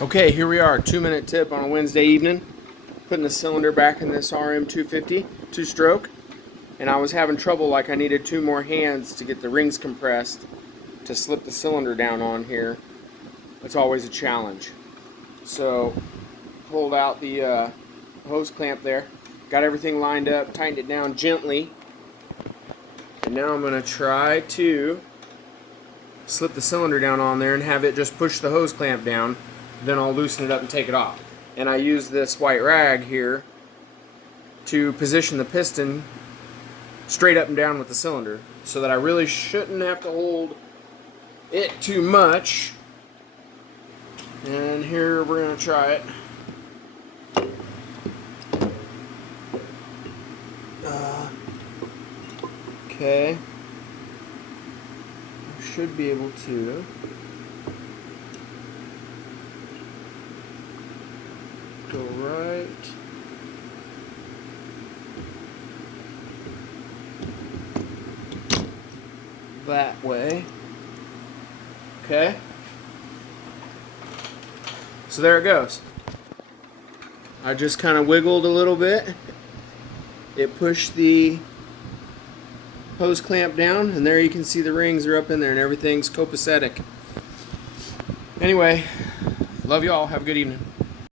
Okay, here we are, 2-minute tip on a Wednesday evening. Putting the cylinder back in this RM250 two-stroke, and I was having trouble, like I needed 2 more hands to get the rings compressed to slip the cylinder down on here. It's always a challenge. So pulled out the hose clamp there, got everything lined up, tightened it down gently, and now I'm going to try to slip the cylinder down on there and have it just push the hose clamp down. Then I'll loosen it up and take it off. And I use this white rag here to position the piston straight up and down with the cylinder, so that I really shouldn't have to hold it too much. And here we're going to try it. Okay. I should be able to. Go right. That way. Okay. So there it goes. I just kind of wiggled a little bit. It pushed the hose clamp down, and there you can see the rings are up in there and everything's copacetic. Anyway, love y'all. Have a good evening.